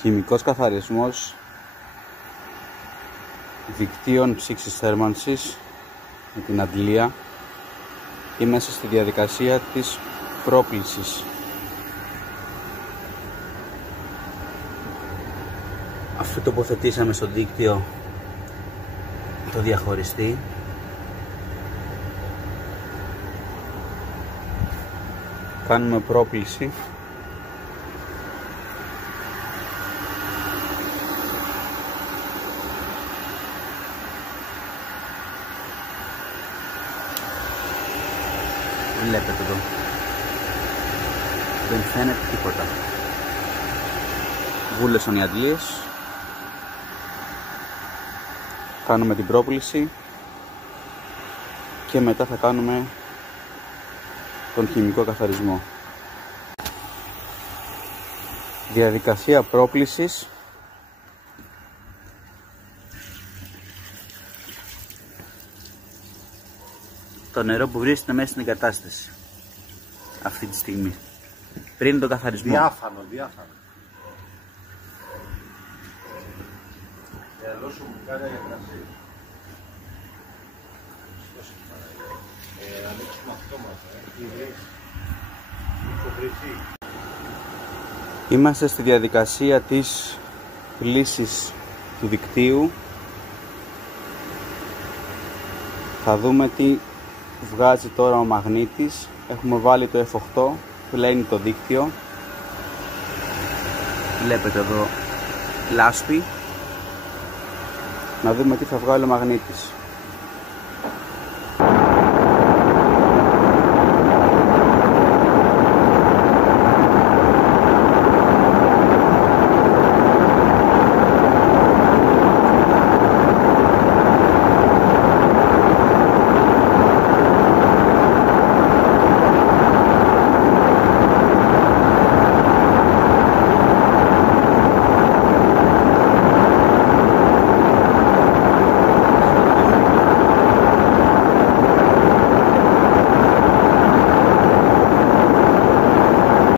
Χημικός καθαρισμός δικτύων ψήξης θέρμανσης με την αντλία ή μέσα στη διαδικασία της πρόπλησης. Αφού τοποθετήσαμε στο δίκτυο το διαχωριστή, κάνουμε πρόπληση βλέπετε εδώ, δεν φαίνεται τίποτα. Βούλεσαν οι αντλίες, κάνουμε την πρόπληση και μετά θα κάνουμε τον χημικό καθαρισμό. Διαδικασία πρόπλησης. Το νερό που βρίσκεται μέσα στην εγκατάσταση αυτή τη στιγμή, πριν τον καθαρισμό. Διάφανο. Δώσω μπουκάλια για κρασί. Ανοίξουμε αυτόματα. Είμαστε στη διαδικασία της πλύσης του δικτύου. Θα δούμε τι βγάζει τώρα ο μαγνήτης. Έχουμε βάλει το F8, πλένει το δίκτυο. Βλέπετε εδώ λάσπη. Να δούμε τι θα βγάλει ο μαγνήτης.